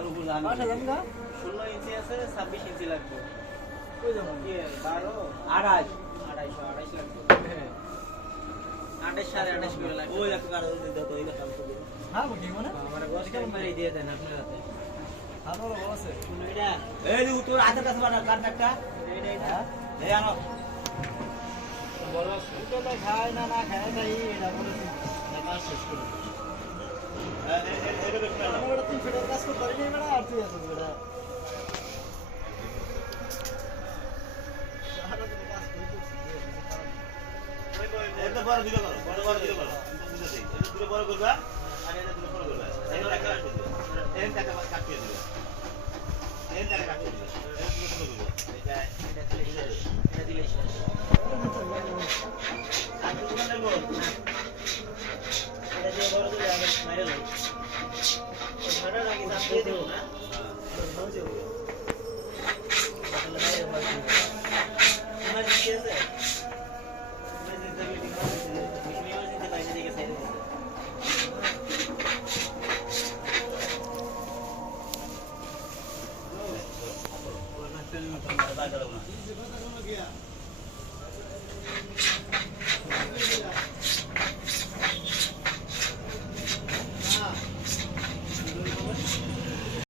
আর উপর জানি 16 ইঞ্চি আছে 26 ইঞ্চি লাগবে ওই যেমন 12 28 250 লাগবে হ্যাঁ 28 28.5 করে লাগবে ওই একটা কার দিতে তো এইটা কাম করবে হ্যাঁ বুঝি মানে আমার গোস কেমন মেরে দিয়ে দেন আপনার হাতে ভালো আছে শুনো এটা এই যে তোর হাতের কাছে বানা কাট একটা এইটা এই আনো বড় আছে এটা খায় না খায় তাই এটা বলেছি না কাজ শেষ করে এটা বেশ ভালো আমরা তিন ফিটের কাজ করতে পারি না আর তুই আছিস বেটা এটা বড় দিলে করো বড় দিলে করো এটা দূরে বড় করবা আর এটা দূরে বড় করবা এই টাকা কাটিয়ে দিবা এই টাকা কাটিয়ে দিবা এটা দূরে বড় করবা এটা দিলে শেষ আর তুমি না বল এটা যে বড় দিলে আগে মাইরে লই ওটা লাগি দাম দিয়ে দেব না হ্যাঁ হয়ে যাবে তাহলে মাইরে বল তোমার কি আছে Kita